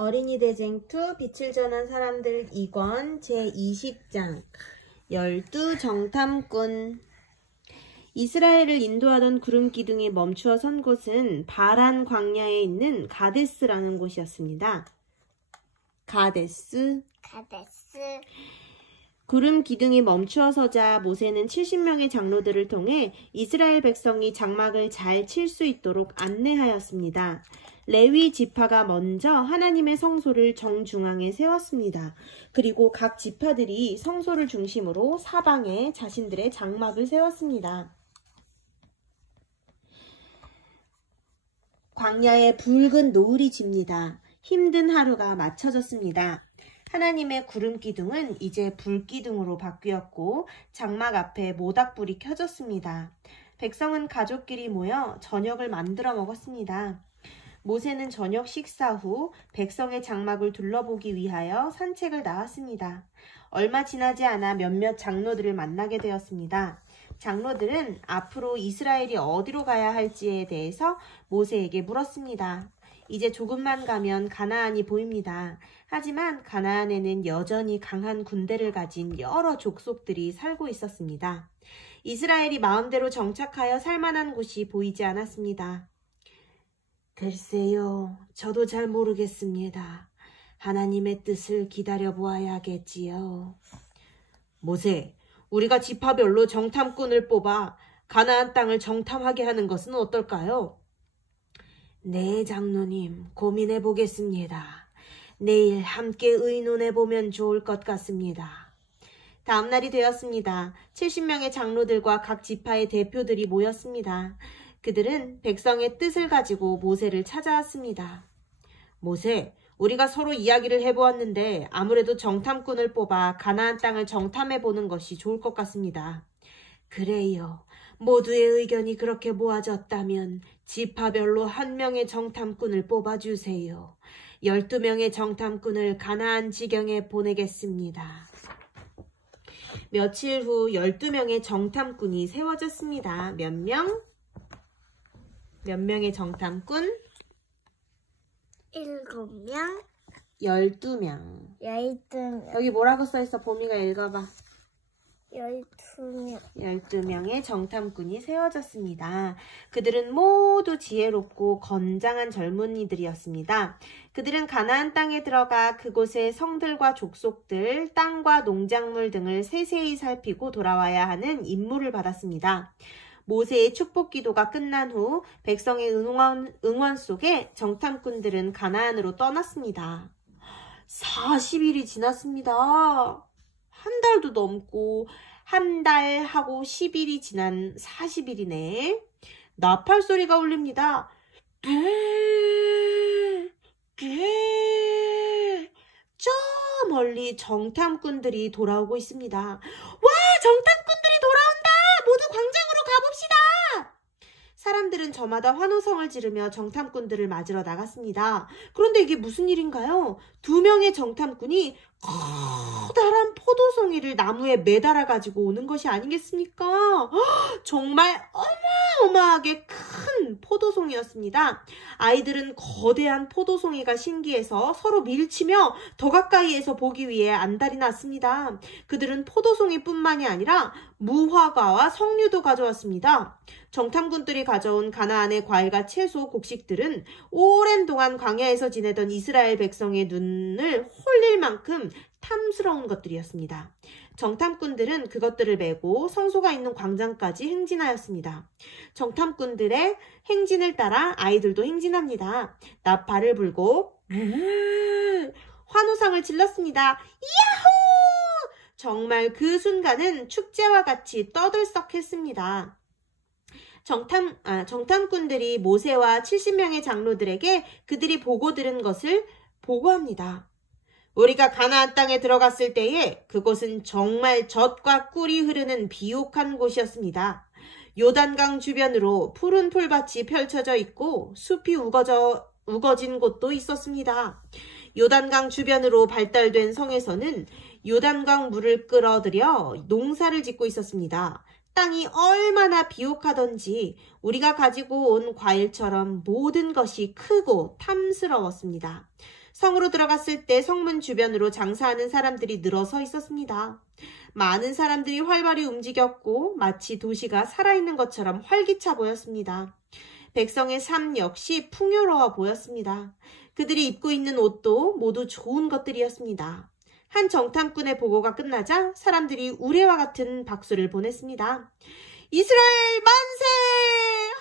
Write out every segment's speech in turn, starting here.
어린이 대쟁투 빛을 전한 사람들 2권 제20장 12정탐꾼. 이스라엘을 인도하던 구름 기둥이 멈추어 선 곳은 바란 광야에 있는 가데스라는 곳이었습니다. 가데스. 구름 기둥이 멈추어 서자 모세는 70명의 장로들을 통해 이스라엘 백성이 장막을 잘 칠 수 있도록 안내하였습니다. 레위 지파가 먼저 하나님의 성소를 정중앙에 세웠습니다. 그리고 각 지파들이 성소를 중심으로 사방에 자신들의 장막을 세웠습니다. 광야에 붉은 노을이 집니다. 힘든 하루가 마쳐졌습니다. 하나님의 구름 기둥은 이제 불 기둥으로 바뀌었고 장막 앞에 모닥불이 켜졌습니다. 백성은 가족끼리 모여 저녁을 만들어 먹었습니다. 모세는 저녁 식사 후 백성의 장막을 둘러보기 위하여 산책을 나왔습니다. 얼마 지나지 않아 몇몇 장로들을 만나게 되었습니다. 장로들은 앞으로 이스라엘이 어디로 가야 할지에 대해서 모세에게 물었습니다. 이제 조금만 가면 가나안이 보입니다. 하지만 가나안에는 여전히 강한 군대를 가진 여러 족속들이 살고 있었습니다. 이스라엘이 마음대로 정착하여 살만한 곳이 보이지 않았습니다. 글쎄요, 저도 잘 모르겠습니다. 하나님의 뜻을 기다려보아야겠지요. 모세, 우리가 지파별로 정탐꾼을 뽑아 가나안 땅을 정탐하게 하는 것은 어떨까요? 네, 장로님, 고민해 보겠습니다. 내일 함께 의논해 보면 좋을 것 같습니다. 다음 날이 되었습니다. 70명의 장로들과 각 지파의 대표들이 모였습니다. 그들은 백성의 뜻을 가지고 모세를 찾아왔습니다. 모세, 우리가 서로 이야기를 해보았는데 아무래도 정탐꾼을 뽑아 가나안 땅을 정탐해보는 것이 좋을 것 같습니다. 그래요. 모두의 의견이 그렇게 모아졌다면 지파별로 한 명의 정탐꾼을 뽑아주세요. 12명의 정탐꾼을 가나안 지경에 보내겠습니다. 며칠 후 12명의 정탐꾼이 세워졌습니다. 몇 명? 몇 명의 정탐꾼? 7명? 12명. 12명. 여기 뭐라고 써있어? 봄이가 읽어봐. 12명. 12명의 정탐꾼이 세워졌습니다. 그들은 모두 지혜롭고 건장한 젊은이들이었습니다. 그들은 가나안 땅에 들어가 그곳의 성들과 족속들, 땅과 농작물 등을 세세히 살피고 돌아와야 하는 임무를 받았습니다. 모세의 축복 기도가 끝난 후 백성의 응원 속에 정탐꾼들은 가나안으로 떠났습니다. 40일이 지났습니다. 한 달도 넘고 한 달하고 10일이 지난 40일이네. 나팔 소리가 울립니다. 저 멀리 정탐꾼들이 돌아오고 있습니다. 와, 정탐꾼들이 돌아온다! 모두 광장으로 가봅시다! 사람들은 저마다 환호성을 지르며 정탐꾼들을 맞으러 나갔습니다. 그런데 이게 무슨 일인가요? 2명의 정탐꾼이 커다란 포도송이를 나무에 매달아 가지고 오는 것이 아니겠습니까? 정말 어마어마하게 큰 포도송이였습니다. 아이들은 거대한 포도송이가 신기해서 서로 밀치며 더 가까이에서 보기 위해 안달이 났습니다. 그들은 포도송이뿐만이 아니라 무화과와 석류도 가져왔습니다. 정탐꾼들이 가져온 가나안의 과일과 채소, 곡식들은 오랜 동안 광야에서 지내던 이스라엘 백성의 눈을 홀릴 만큼 탐스러운 것들이었습니다. 정탐꾼들은 그것들을 메고 성소가 있는 광장까지 행진하였습니다. 정탐꾼들의 행진을 따라 아이들도 행진합니다. 나팔을 불고 환호성을 질렀습니다. 야호! 정말 그 순간은 축제와 같이 떠들썩했습니다. 정탐꾼들이 모세와 70명의 장로들에게 그들이 보고 들은 것을 보고합니다. 우리가 가나안 땅에 들어갔을 때에 그곳은 정말 젖과 꿀이 흐르는 비옥한 곳이었습니다. 요단강 주변으로 푸른 풀밭이 펼쳐져 있고 숲이 우거진 곳도 있었습니다. 요단강 주변으로 발달된 성에서는 요단강 물을 끌어들여 농사를 짓고 있었습니다. 땅이 얼마나 비옥하던지 우리가 가지고 온 과일처럼 모든 것이 크고 탐스러웠습니다. 성으로 들어갔을 때 성문 주변으로 장사하는 사람들이 늘어서 있었습니다. 많은 사람들이 활발히 움직였고 마치 도시가 살아있는 것처럼 활기차 보였습니다. 백성의 삶 역시 풍요로워 보였습니다. 그들이 입고 있는 옷도 모두 좋은 것들이었습니다. 한 정탐꾼의 보고가 끝나자 사람들이 우레와 같은 박수를 보냈습니다. 이스라엘 만세!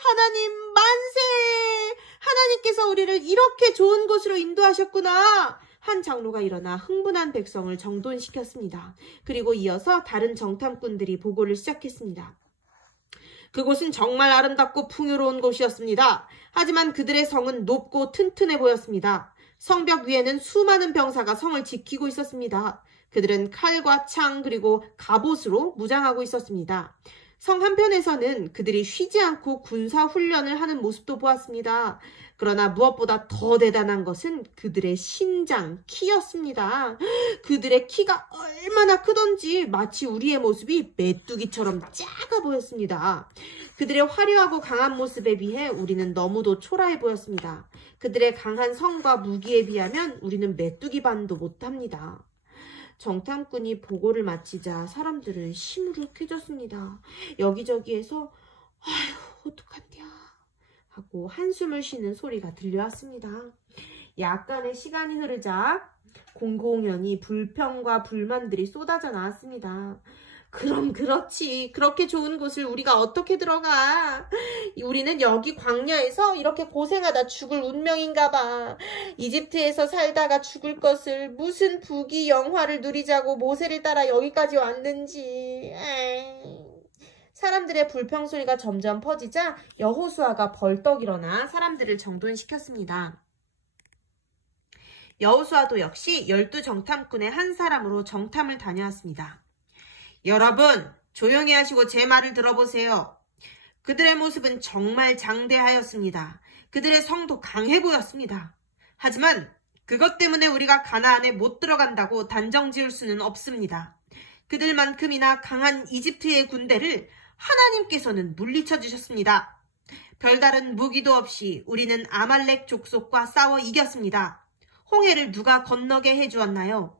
하나님 만세! 하나님께서 우리를 이렇게 좋은 곳으로 인도하셨구나! 한 장로가 일어나 흥분한 백성을 정돈시켰습니다. 그리고 이어서 다른 정탐꾼들이 보고를 시작했습니다. 그곳은 정말 아름답고 풍요로운 곳이었습니다. 하지만 그들의 성은 높고 튼튼해 보였습니다. 성벽 위에는 수많은 병사가 성을 지키고 있었습니다. 그들은 칼과 창 그리고 갑옷으로 무장하고 있었습니다. 성 한편에서는 그들이 쉬지 않고 군사훈련을 하는 모습도 보았습니다. 그러나 무엇보다 더 대단한 것은 그들의 신장, 키였습니다. 그들의 키가 얼마나 크던지 마치 우리의 모습이 메뚜기처럼 작아 보였습니다. 그들의 화려하고 강한 모습에 비해 우리는 너무도 초라해 보였습니다. 그들의 강한 성과 무기에 비하면 우리는 메뚜기 반도 못합니다. 정탐꾼이 보고를 마치자 사람들은 시무룩해졌습니다. 여기저기에서 아휴 어떡하냐 하고 한숨을 쉬는 소리가 들려왔습니다. 약간의 시간이 흐르자 공공연히 불평과 불만들이 쏟아져 나왔습니다. 그럼 그렇지. 그렇게 좋은 곳을 우리가 어떻게 들어가? 우리는 여기 광야에서 이렇게 고생하다 죽을 운명인가 봐. 이집트에서 살다가 죽을 것을 무슨 부귀 영화를 누리자고 모세를 따라 여기까지 왔는지. 사람들의 불평소리가 점점 퍼지자 여호수아가 벌떡 일어나 사람들을 정돈시켰습니다. 여호수아도 역시 12 정탐꾼의 한 사람으로 정탐을 다녀왔습니다. 여러분, 조용히 하시고 제 말을 들어보세요. 그들의 모습은 정말 장대하였습니다. 그들의 성도 강해 보였습니다. 하지만 그것 때문에 우리가 가나안에 못 들어간다고 단정 지을 수는 없습니다. 그들만큼이나 강한 이집트의 군대를 하나님께서는 물리쳐 주셨습니다. 별다른 무기도 없이 우리는 아말렉 족속과 싸워 이겼습니다. 홍해를 누가 건너게 해주었나요?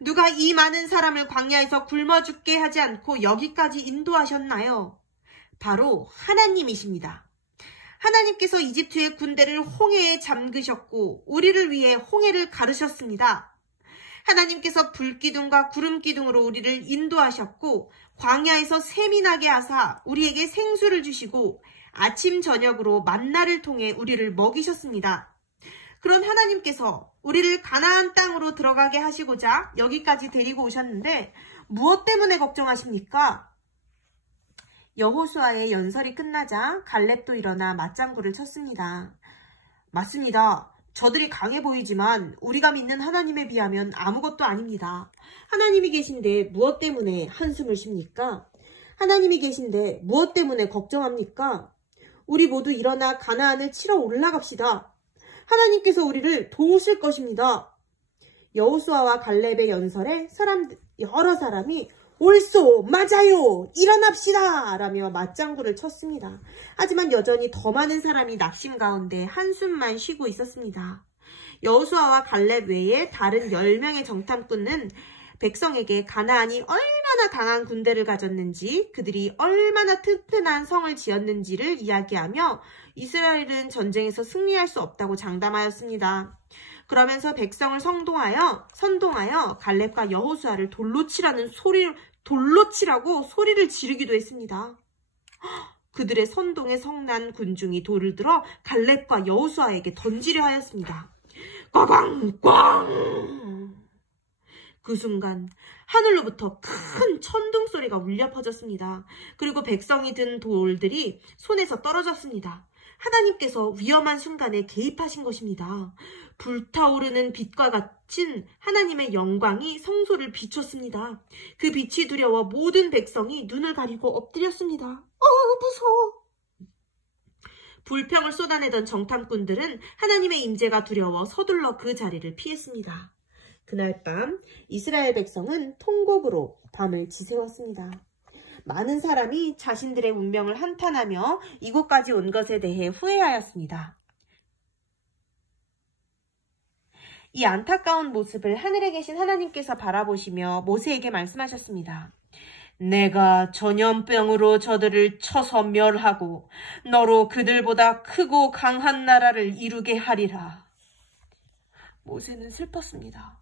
누가 이 많은 사람을 광야에서 굶어 죽게 하지 않고 여기까지 인도하셨나요? 바로 하나님이십니다. 하나님께서 이집트의 군대를 홍해에 잠그셨고 우리를 위해 홍해를 가르셨습니다. 하나님께서 불기둥과 구름기둥으로 우리를 인도하셨고 광야에서 샘이 나게 하사 우리에게 생수를 주시고 아침 저녁으로 만나를 통해 우리를 먹이셨습니다. 그런 하나님께서 우리를 가나안 땅으로 들어가게 하시고자 여기까지 데리고 오셨는데 무엇 때문에 걱정하십니까? 여호수아의 연설이 끝나자 갈렙도 일어나 맞장구를 쳤습니다. 맞습니다. 저들이 강해 보이지만 우리가 믿는 하나님에 비하면 아무것도 아닙니다. 하나님이 계신데 무엇 때문에 한숨을 쉽니까? 하나님이 계신데 무엇 때문에 걱정합니까? 우리 모두 일어나 가나안을 치러 올라갑시다. 하나님께서 우리를 도우실 것입니다. 여호수아와 갈렙의 연설에 여러 사람이 옳소, 맞아요, 일어납시다 라며 맞장구를 쳤습니다. 하지만 여전히 더 많은 사람이 낙심 가운데 한숨만 쉬고 있었습니다. 여호수아와 갈렙 외에 다른 10명의 정탐꾼은 백성에게 가나안이 얼마나 강한 군대를 가졌는지 그들이 얼마나 튼튼한 성을 지었는지를 이야기하며 이스라엘은 전쟁에서 승리할 수 없다고 장담하였습니다. 그러면서 백성을 선동하여 갈렙과 여호수아를 돌로 치라고 소리를 지르기도 했습니다. 그들의 선동에 성난 군중이 돌을 들어 갈렙과 여호수아에게 던지려 하였습니다. 꽝꽝꽝! 그 순간 하늘로부터 큰 천둥 소리가 울려 퍼졌습니다. 그리고 백성이 든 돌들이 손에서 떨어졌습니다. 하나님께서 위험한 순간에 개입하신 것입니다. 불타오르는 빛과 같은 하나님의 영광이 성소를 비췄습니다. 그 빛이 두려워 모든 백성이 눈을 가리고 엎드렸습니다. 무서워. 불평을 쏟아내던 정탐꾼들은 하나님의 임재가 두려워 서둘러 그 자리를 피했습니다. 그날 밤 이스라엘 백성은 통곡으로 밤을 지새웠습니다. 많은 사람이 자신들의 운명을 한탄하며 이곳까지 온 것에 대해 후회하였습니다. 이 안타까운 모습을 하늘에 계신 하나님께서 바라보시며 모세에게 말씀하셨습니다. 내가 전염병으로 저들을 쳐서 멸하고 너로 그들보다 크고 강한 나라를 이루게 하리라. 모세는 슬펐습니다.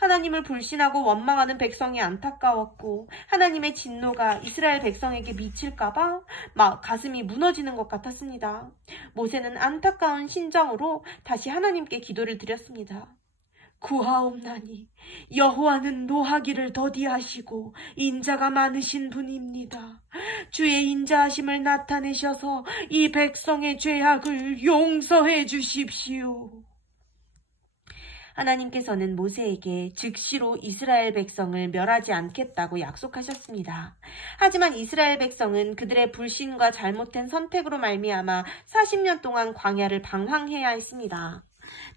하나님을 불신하고 원망하는 백성이 안타까웠고 하나님의 진노가 이스라엘 백성에게 미칠까봐 가슴이 무너지는 것 같았습니다. 모세는 안타까운 심정으로 다시 하나님께 기도를 드렸습니다. 구하옵나니 여호와는 노하기를 더디하시고 인자가 많으신 분입니다. 주의 인자하심을 나타내셔서 이 백성의 죄악을 용서해 주십시오. 하나님께서는 모세에게 즉시로 이스라엘 백성을 멸하지 않겠다고 약속하셨습니다. 하지만 이스라엘 백성은 그들의 불신과 잘못된 선택으로 말미암아 40년 동안 광야를 방황해야 했습니다.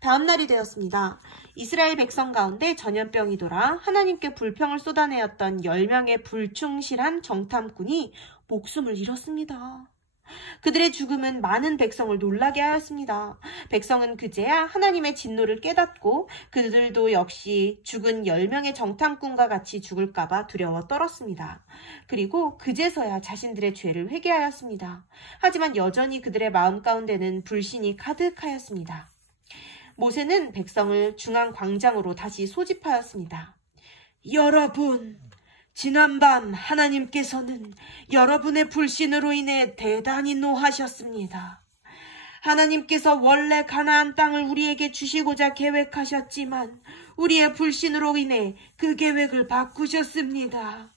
다음 날이 되었습니다. 이스라엘 백성 가운데 전염병이 돌아 하나님께 불평을 쏟아내었던 10명의 불충실한 정탐꾼이 목숨을 잃었습니다. 그들의 죽음은 많은 백성을 놀라게 하였습니다. 백성은 그제야 하나님의 진노를 깨닫고 그들도 역시 죽은 10명의 정탐꾼과 같이 죽을까봐 두려워 떨었습니다. 그리고 그제서야 자신들의 죄를 회개하였습니다. 하지만 여전히 그들의 마음 가운데는 불신이 가득하였습니다. 모세는 백성을 중앙 광장으로 다시 소집하였습니다. 여러분! 지난밤 하나님께서는 여러분의 불신으로 인해 대단히 노하셨습니다. 하나님께서 원래 가나안 땅을 우리에게 주시고자 계획하셨지만 우리의 불신으로 인해 그 계획을 바꾸셨습니다.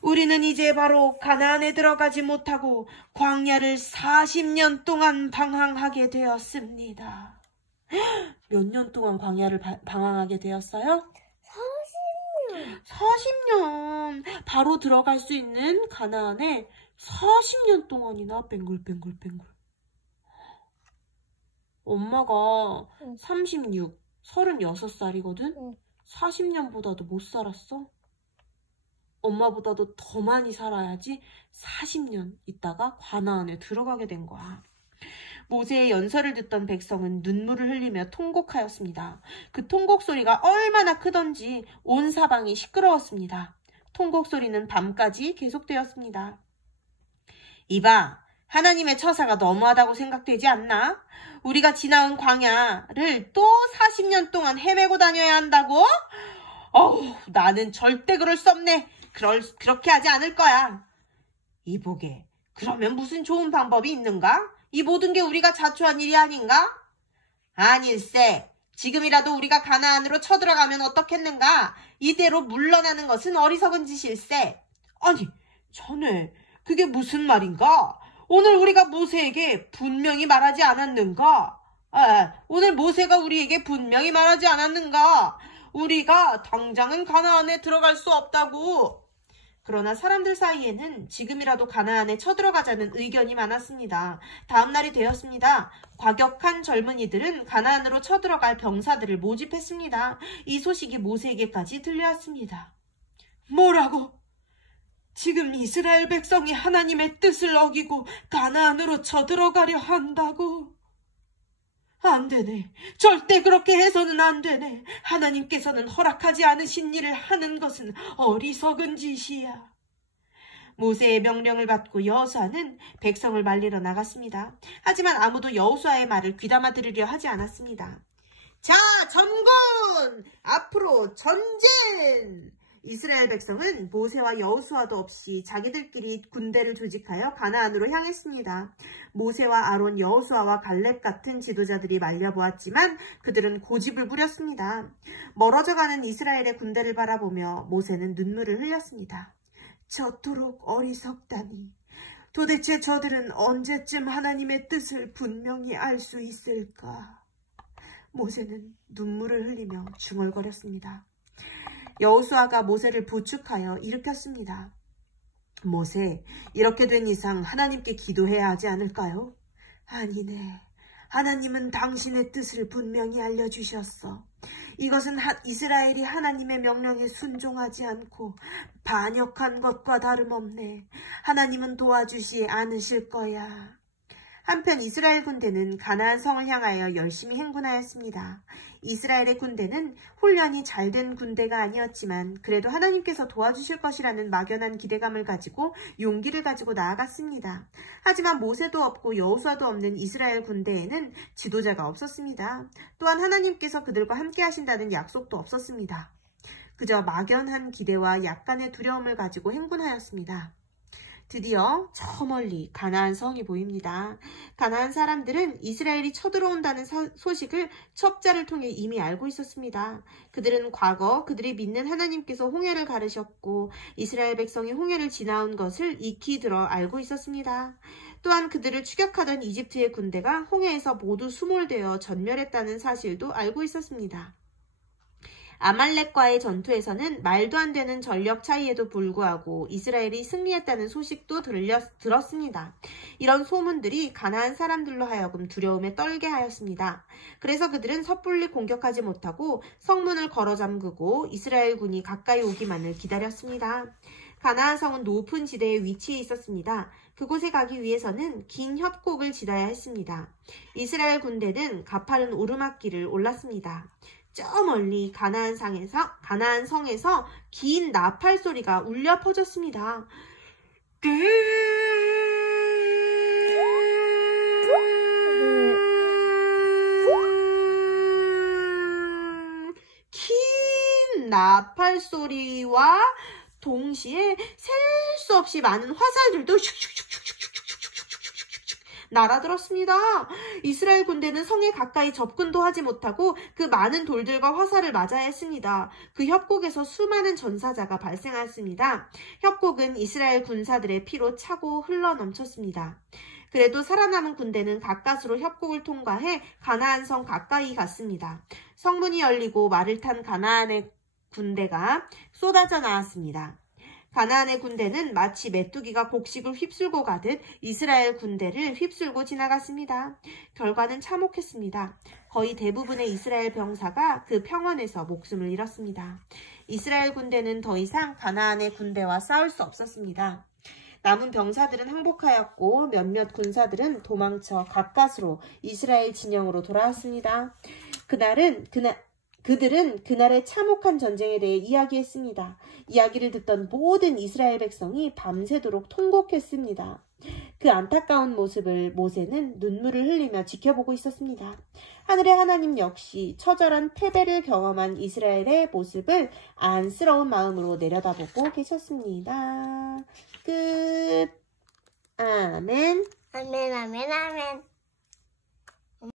우리는 이제 바로 가나안에 들어가지 못하고 광야를 40년 동안 방황하게 되었습니다. 몇 년 동안 광야를 방황하게 되었어요? 40년. 바로 들어갈 수 있는 가나안에 40년 동안이나 뱅글뱅글뱅글. 엄마가 36살이거든? 40년보다도 못 살았어. 엄마보다도 더 많이 살아야지 40년 있다가 가나안에 들어가게 된 거야. 모세의 연설을 듣던 백성은 눈물을 흘리며 통곡하였습니다. 그 통곡 소리가 얼마나 크던지 온 사방이 시끄러웠습니다. 통곡 소리는 밤까지 계속되었습니다. 이봐, 하나님의 처사가 너무하다고 생각되지 않나? 우리가 지나온 광야를 또 40년 동안 헤매고 다녀야 한다고? 나는 절대 그럴 수 없네. 그렇게 하지 않을 거야. 이보게, 그러면 무슨 좋은 방법이 있는가? 이 모든 게 우리가 자초한 일이 아닌가? 아닐세. 지금이라도 우리가 가나안으로 쳐들어가면 어떻겠는가? 이대로 물러나는 것은 어리석은 짓일세. 아니, 자네, 그게 무슨 말인가? 오늘 우리가 모세에게 분명히 말하지 않았는가? 오늘 모세가 우리에게 분명히 말하지 않았는가? 우리가 당장은 가나안에 들어갈 수 없다고. 그러나 사람들 사이에는 지금이라도 가나안에 쳐들어가자는 의견이 많았습니다. 다음 날이 되었습니다. 과격한 젊은이들은 가나안으로 쳐들어갈 병사들을 모집했습니다. 이 소식이 모세에게까지 들려왔습니다. 뭐라고? 지금 이스라엘 백성이 하나님의 뜻을 어기고 가나안으로 쳐들어가려 한다고? 안 되네. 절대 그렇게 해서는 안 되네. 하나님께서는 허락하지 않으신 일을 하는 것은 어리석은 짓이야. 모세의 명령을 받고 여호수아는 백성을 말리러 나갔습니다. 하지만 아무도 여호수아의 말을 귀담아 들으려 하지 않았습니다. 자, 전군! 앞으로 전진! 이스라엘 백성은 모세와 여호수아도 없이 자기들끼리 군대를 조직하여 가나안으로 향했습니다. 모세와 아론, 여호수아와 갈렙 같은 지도자들이 말려보았지만 그들은 고집을 부렸습니다. 멀어져가는 이스라엘의 군대를 바라보며 모세는 눈물을 흘렸습니다. 저토록 어리석다니. 도대체 저들은 언제쯤 하나님의 뜻을 분명히 알 수 있을까? 모세는 눈물을 흘리며 중얼거렸습니다. 여호수아가 모세를 부축하여 일으켰습니다. 모세, 이렇게 된 이상 하나님께 기도해야 하지 않을까요? 아니네. 하나님은 당신의 뜻을 분명히 알려주셨어. 이것은 이스라엘이 하나님의 명령에 순종하지 않고 반역한 것과 다름없네. 하나님은 도와주지 않으실 거야. 한편 이스라엘 군대는 가나안 성을 향하여 열심히 행군하였습니다. 이스라엘의 군대는 훈련이 잘된 군대가 아니었지만 그래도 하나님께서 도와주실 것이라는 막연한 기대감을 가지고 용기를 가지고 나아갔습니다. 하지만 모세도 없고 여호수아도 없는 이스라엘 군대에는 지도자가 없었습니다. 또한 하나님께서 그들과 함께 하신다는 약속도 없었습니다. 그저 막연한 기대와 약간의 두려움을 가지고 행군하였습니다. 드디어 저 멀리 가나안 성이 보입니다. 가나안 사람들은 이스라엘이 쳐들어온다는 소식을 첩자를 통해 이미 알고 있었습니다. 그들은 과거 그들이 믿는 하나님께서 홍해를 가르셨고 이스라엘 백성이 홍해를 지나온 것을 익히 들어 알고 있었습니다. 또한 그들을 추격하던 이집트의 군대가 홍해에서 모두 수몰되어 전멸했다는 사실도 알고 있었습니다. 아말렉과의 전투에서는 말도 안 되는 전력 차이에도 불구하고 이스라엘이 승리했다는 소식도 들었습니다. 이런 소문들이 가나안 사람들로 하여금 두려움에 떨게 하였습니다. 그래서 그들은 섣불리 공격하지 못하고 성문을 걸어 잠그고 이스라엘 군이 가까이 오기만을 기다렸습니다. 가나안 성은 높은 지대에 위치해 있었습니다. 그곳에 가기 위해서는 긴 협곡을 지나야 했습니다. 이스라엘 군대는 가파른 오르막길을 올랐습니다. 저 멀리 가나안 성에서 긴 나팔 소리가 울려 퍼졌습니다. 긴 나팔 소리와 동시에 셀 수 없이 많은 화살들도 날아들었습니다. 이스라엘 군대는 성에 가까이 접근도 하지 못하고 그 많은 돌들과 화살을 맞아야 했습니다. 그 협곡에서 수많은 전사자가 발생하였습니다. 협곡은 이스라엘 군사들의 피로 차고 흘러넘쳤습니다. 그래도 살아남은 군대는 가까스로 협곡을 통과해 가나안 성 가까이 갔습니다. 성문이 열리고 말을 탄 가나안의 군대가 쏟아져 나왔습니다. 가나안의 군대는 마치 메뚜기가 곡식을 휩쓸고 가듯 이스라엘 군대를 휩쓸고 지나갔습니다. 결과는 참혹했습니다. 거의 대부분의 이스라엘 병사가 그 평원에서 목숨을 잃었습니다. 이스라엘 군대는 더 이상 가나안의 군대와 싸울 수 없었습니다. 남은 병사들은 항복하였고 몇몇 군사들은 도망쳐 가까스로 이스라엘 진영으로 돌아왔습니다. 그들은 그날의 참혹한 전쟁에 대해 이야기했습니다. 이야기를 듣던 모든 이스라엘 백성이 밤새도록 통곡했습니다. 그 안타까운 모습을 모세는 눈물을 흘리며 지켜보고 있었습니다. 하늘의 하나님 역시 처절한 패배를 경험한 이스라엘의 모습을 안쓰러운 마음으로 내려다보고 계셨습니다. 끝. 아멘. 아멘, 아멘, 아멘.